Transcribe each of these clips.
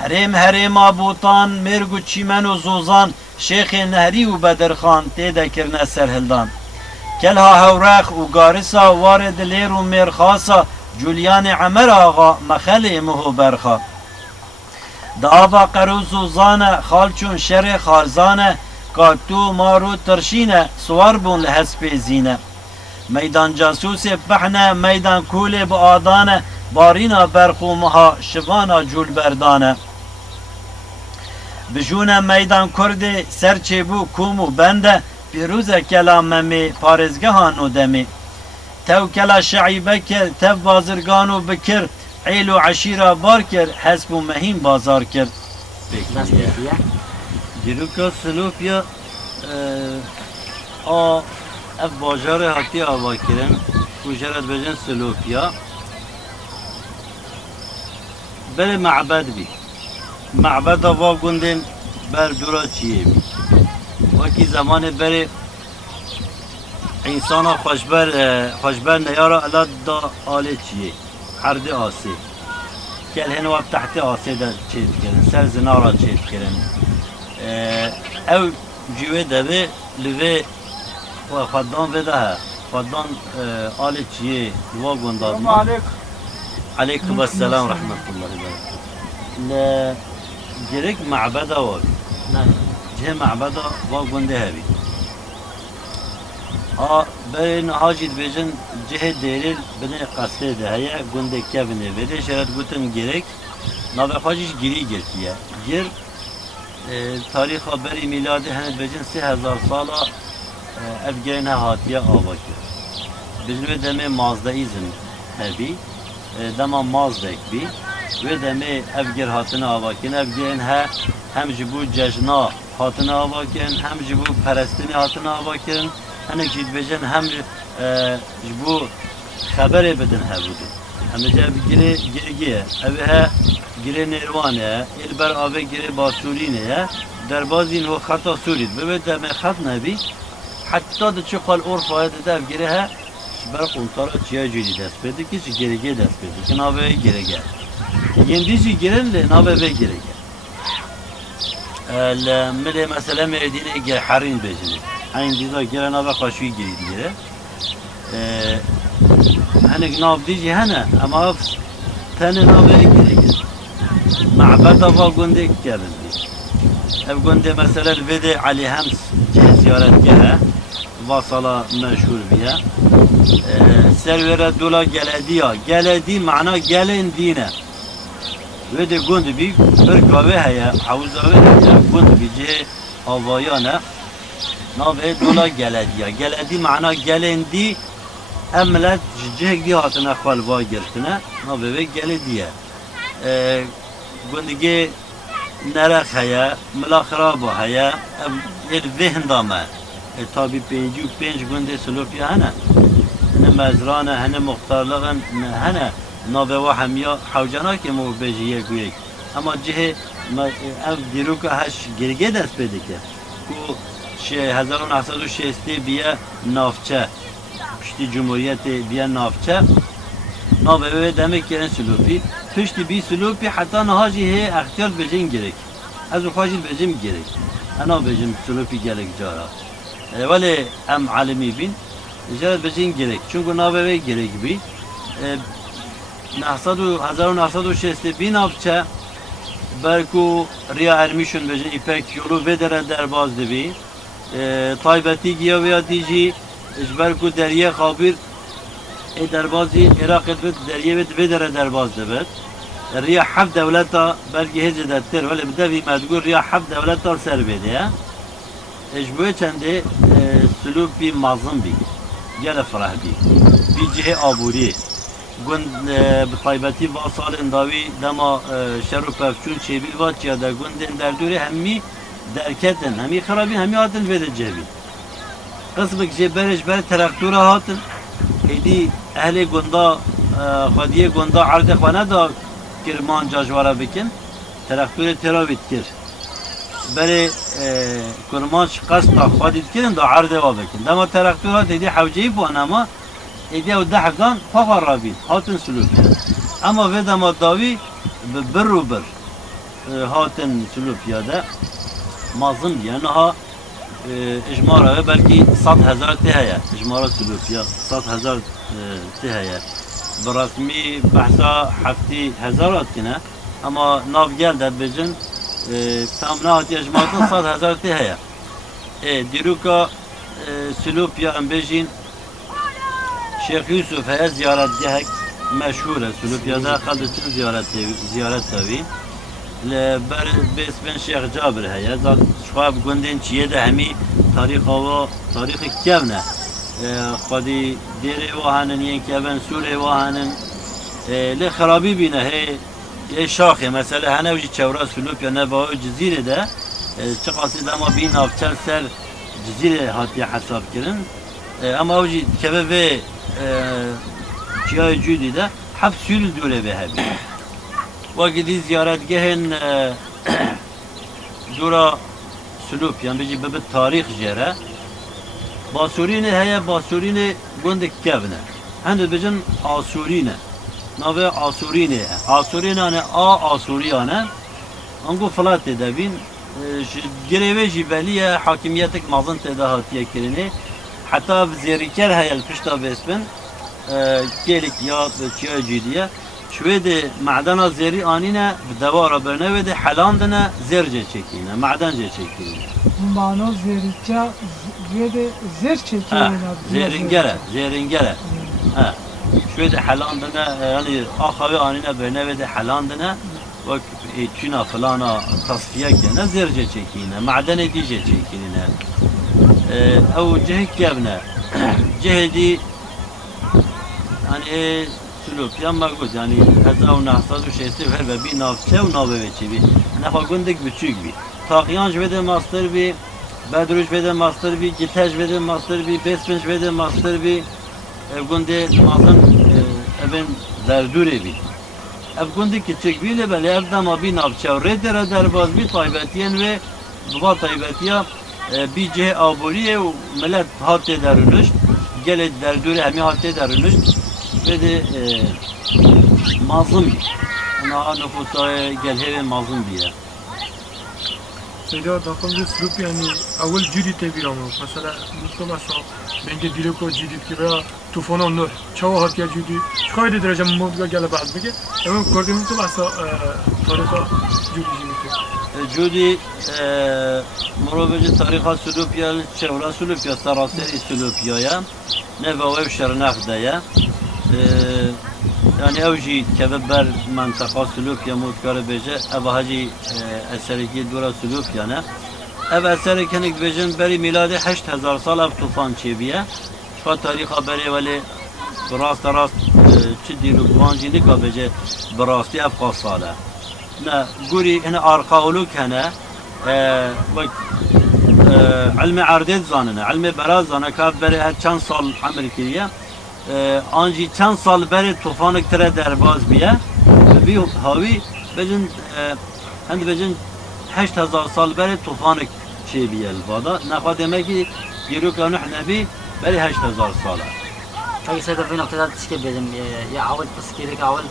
هریم هریم آبوتان مرگ و چیمن و زوزان شیخ نهری و بدرخان تیده کرنه سرهلدان کلها هورخ و گارسا وارد لیر و مرخاسا جولیان عمر آقا مخل مهو برخا دعوا قروز و زانه خالچون شر خارزانه کاتو مارو ترشینه سوار بون لحسب زینه میدان جاسوس پحنه میدان کول با آدانه بارینا برخومها شوانا جول بردانه بجونه میدان کرد سرچه بو کوم و بنده پیروز کلاممی پارزگهان و دمی تو کلا شعیبه کر تو بازرگانو بکر عیل و عشیره بار کر حسب و مهین بازار کرد دیروکا سلوپیا اف باجار هاتی آوا کرن کجرد بجن سلوپیا بله معبد بی معبد آوا گندن بر دورا چیه بی وکی زمان بره انسان خوشبر نیارا علاد دا آله چیه حرد آسه کل هنو تحت آسه دا چید کرن سر زنارا چید کرن او جوه دبه لوه و خدان وده ها خدان آله چیه لوا گنداد علیکم السلام رحمت الله وبرکاته جرک معبد آوابی جه معبد وا گنده هبی برین حاجید بیجن جه دیریل بنه قصده ده هیا گنده که بنه بده شرط گوتن گرک نابه خواجیش گیری گرکیه گیر تاریخ بری میلاده هنه بیجن 3000 ساله افگرین هاتیه آوا کرد بجنوه دمه مازدهیزم هبی دما مازدک بی و دمه افگر هاتنه آوا کن افگرین ها هم جبو جشنا هاتنه آوا کن هم جبو پرستنی هاتنه آوا کن هنک جید بجن هم جبو خبره بدن ها بودن همه جا گره گرگیه اوه ها گره نیروانه البر آوه گره باسورینه در بازین و خطا سورید ببید دمه خط نبی حتی ده چه قال عرف آید ده افگره ها برای قنطارا چیه جوری دست بده کسی گرگه دست بده که ناوه گرگه ین دیجی گرن لی ناوه به گرگه ملی مثلا مردینه گر حرین بجنه این دیزا گره ناوه خاشوی گرید گره هنگ ناو دیجی هنه اما تنه ناوه گرگه معبد آوا گنده کردن دی اف گنده مثلا الوده علی همس جه زیارتگه واصلا مشهور بیه سرور دولا گلدیا گلدی معنا گلن دینه و ده گند بی برکاوه هیا حوزاوه هیا گند بی جه آوایانه ناوه دولا گلدیا گلدی معنا گلن دی املت جه دی هاتنه خالوا گرتنه ناوه به گلدیه گندگی نرخ هیا ملاخرابا هیا یه وهن دامه تابی 55 گنده سلوپی هنه هنه مزرانه هنه مختارلغن هنه ناوه و همیا حوجانا که مو بجیه گویک اما جه اف دیروکا هش گرگه دست بده که کو 1960 بیا نافچه پشتی جمهوریت بیا نافچه ناوه و دمه کرن سلوپی پشتی بی سلوپی حتی نهاجی هی اختیار بجین گرک از او خواجی بجیم گرک انا بجیم سلوپی گرک جارا ولی ام عالمی بین جرد بجین گرک چون ناوه وی گرک بی 1960 بین آفچه برکو ریا ارمیشون بجین ایپک یولو بدره در باز دبی طایبتی گیا ویا دیجی برکو دریه خابیر در بازی عراق بد دریه بد بدره در باز دبد ریا حف دولتا بلکه هزه دتر ولی بدوی مدگور ریا حف دولتا سر بده اجبوه چنده سلوک بی مازم بی گل فرح بی جه آبوری گند بطایبتی و سال انداوی دما شروع پفچون چه بیل وات یا در گندن در دوری همی درکتن همی خرابی همی هاتن وید جبی قسم که برش بر ترکتور هاتن ایدی اهل گندا خودیه گندا عرض خوانه دا کرمان جاجوارا بکن ترکتور تراویت کر برای کرمانش قصد خودید کردن دا عرض وا بکن دما ترکتورات ایدی حوجهی بوان اما ایدی او ده حفظان خواه رابید هاتن سلوک اما وید اما داوی بر و بر هاتن سلوپیاده مازن دیه نها اجمارا و بلکی 100,000 تهیه اجمارا سلوپیا 100,000 تهیه برسمی بحثا 70,000 کنه اما نافگل داد بجن tam nahati ecmatın 100,000 tiheye. Diruka Sülupya embejin Şeyh Yusuf heye ziyaretgahek meşhur Sülupya'da kaldıçın ziyaret tabi. Le ber besmen Şeyh Cabir heye. Zat şuab günden çiye de hemi tarih kevne. Qadi deri vahanen yen keven Suriye vahanen le kharabi bine hey شاخه مثلا هنوجی چورا سلوپ یا نبا جزیره ده چه قاصد اما بین آفچر سر جزیره هاتی حساب کردن اما اوجی که به چیای جودی ده هفت سول دوله به هبی وقتی زیارتگهن دورا سلوپ یعنی بجی به تاریخ جره باسورینه هیا باسورینه گندک کبنه هنده بجن آسورینه نوه آسورینه آسورینانه آسوریانه انگو فلات دبین گریوه جیبلیه حاکمیتک مازن تداهاتیه کرنه حتی زیریکر هیل پشتا بسپن گلیک یا چیا جیدیه شوید معدن زیری آنینه دوارا برنه وید حلاندنه زرجه چکینه معدنجه چکینه معنی زیریکه زر چکینه زیرینگره شوید حلاندنه یعنی آخوی آنینه برنه وید حلاندنه و چینا فلانا تصفیه کنه زرجه چکینه معدن دیجه چکینه او جهه کبنه جهه دی yani sülüp marguz yani 1960 her ve bir navçe ve navbeçi bir nafa gündük küçük bir taqiyanj vede master bir bedruj vede master bir gitej vede master bir besbenç vede master bir günde mazın evin derdure bir ev gündük küçük bir le bele evde ma bir navçe redere derbaz bir taybetiyen ve bu taybetiya bir cehe aburiye ve millet hat edermiş gele derdure hemi hat edermiş ve de mazlum ona nüfusa gelheve mazlum diye. Seyda dakika bir sürüp yani evvel cüdi tebir ama mesela Mustafa Şah bence direko cüdi ki veya tufana nur çava hatiye cüdi şkaydı derece mutluğa gele bazı peki ama gördüğüm Mustafa Şah tariha cüdi مرۆڤێکی تاریخا سلوپیا چێورا سلوپیا سەراسەری سلوپیایە نێڤە ئەو شەرنەخدەیە yani evjî keve ber menteqa Sülupya mutkarı beje ev hacî esereki dura Sülupyane ev eserekenik bejin beri miladi 8000 sal ev tufan çebiye şu tariha beri veli rast çi diru kuvancini ka beje berasti ev qasale ne guri hene arka oluk hene bak ilmi ardet zanine ilmi beraz zanine ka beri her çand sal Amerika'ya anji çand sal beri tufanık tere derbaz biye bir havi bejin hem bejin 8000 sal beri tufanık şey biye vada nafa demek ki yürük nuh nebi beri 8000 sal. Peki sen de bir noktada tişke bedim ya avul psikirik avul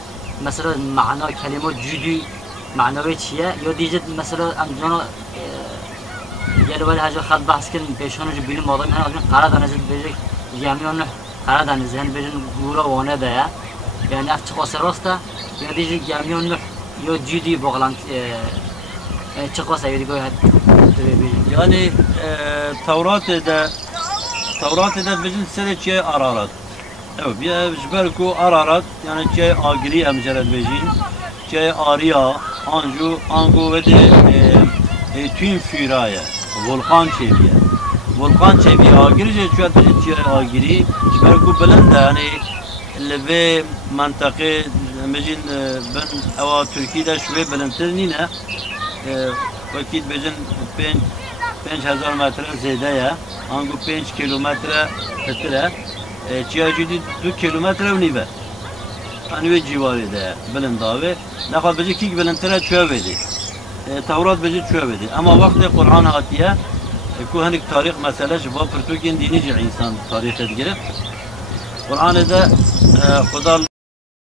mesela mana kelime cüdü manavi çiye yo diyecek mesela amcana gelveli hacı xat bahs kin beşonucu bilim adam hani adın Karadeniz bejik yamyon Karadeniz yani bejin gura ona da ya yani af çıkasa rosta ya diyecek yamyon yo cüdü bağlant çıkasa yedi koy yani Tevrat'da bejin seçe ararat evet bir jberku ararat yani çe agri emcelet bejin çe arya angu ve de tüm firaya volkan çeviye agirice çuat çe agiri jberku belend yani ve mantıkı bejin ben ava Türkiye'de şube belendtir nine vakit bejin 5000 metre zede ya angu 5 kilometre tire çiğacidi 2 kilometre unive hani ve civarında belendave ne kadar bejik ki belendire çövedi Tevrat bejik çövedi ama vakti Kur'an hatiye ku hanik tarih mesela jva Türkiye'nin dinici insan tarih edgire Kur'an'da Xuda